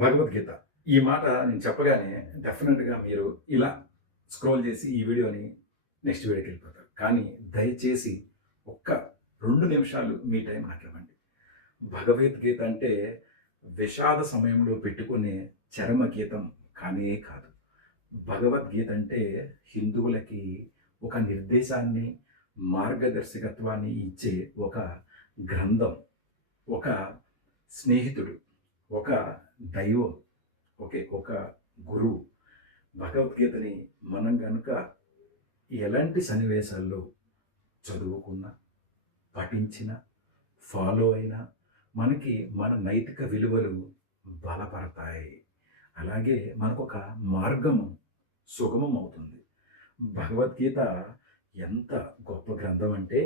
భగవద్గీత. ఈ మాట నేను చెప్పగానే డెఫినిట్‌గా మీరు ఇలా స్క్రోల్ చేసి ఈ వీడియోని నెక్స్ట్ వీడియోకెళ్ళిపోతారు. కానీ దయచేసి ఒక్క 2 నిమిషాలు మీ టైం నాకివ్వండి. భగవద్గీత అంటే విషాద సమయంలో పెట్టుకునే చరమగీతం కానే కాదు. భగవద్గీత అంటే హిందువులకి ఒక నిర్దేశాన్ని, మార్గదర్శకత్వాన్ని ఇచ్చే ఒక గ్రంథం, ఒక స్నేహితుడు, ఒక దైవం, ఒక గురువు. భగవద్గీతని మనం గనుక ఎలాంటి సన్నివేశాల్లో చదువుకున్నా, పఠించినా, ఫాలో అయినా మనకి మన నైతిక విలువలు బలపడతాయి. అలాగే మనకొక మార్గం సుగమం అవుతుంది. భగవద్గీత ఎంత గొప్ప గ్రంథం అంటే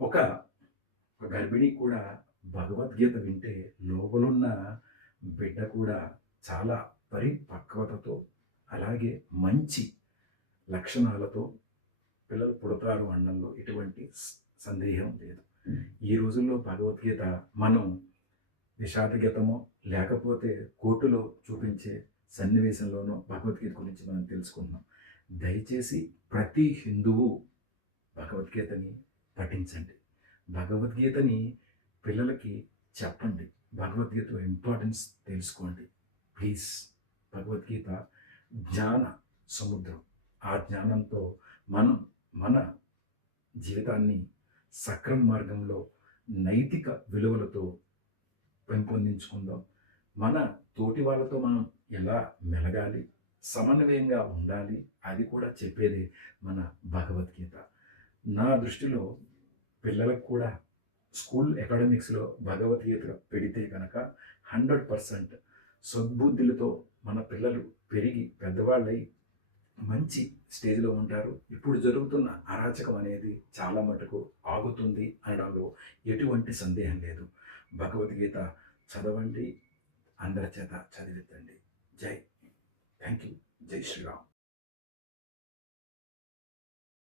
ఒక గర్భిణి కూడా భగవద్గీత వింటే లోపలున్న బిడ్డ కూడా చాలా పరిపక్వతతో, అలాగే మంచి లక్షణాలతో పిల్లలు పుడతారు అనడంలో ఎటువంటి సందేహం లేదు. ఈ రోజుల్లో భగవద్గీత మనం విషాదగీతమో లేకపోతే కోర్టులో చూపించే సన్నివేశంలోనో భగవద్గీత గురించి మనం తెలుసుకుంటున్నాం. దయచేసి ప్రతి హిందువు భగవద్గీతని పఠించండి. భగవద్గీతని పిల్లలకి చెప్పండి. భగవద్గీత ఇంపార్టెన్స్ తెలుసుకోండి. ప్లీజ్. భగవద్గీత జ్ఞాన సముద్రం. ఆ జ్ఞానంతో మనం మన జీవితాన్ని సక్రమ మార్గంలో నైతిక విలువలతో పెంపొందించుకుందాం. మన తోటి వాళ్ళతో మనం ఎలా మెలగాలి, సమన్వయంగా ఉండాలి, అది కూడా చెప్పేదే మన భగవద్గీత. నా దృష్టిలో పిల్లలకు కూడా స్కూల్ అకాడమిక్స్లో భగవద్గీత పెడితే కనుక 100% సద్బుద్ధులతో మన పిల్లలు పెరిగి పెద్దవాళ్ళై మంచి స్టేజ్లో ఉంటారు. ఇప్పుడు జరుగుతున్న అరాచకం అనేది చాలా మటుకు ఆగుతుంది అనడంలో ఎటువంటి సందేహం లేదు. భగవద్గీత చదవండి, అందరి చేత చదివించండి. Thank you. జై శ్రీరామ్.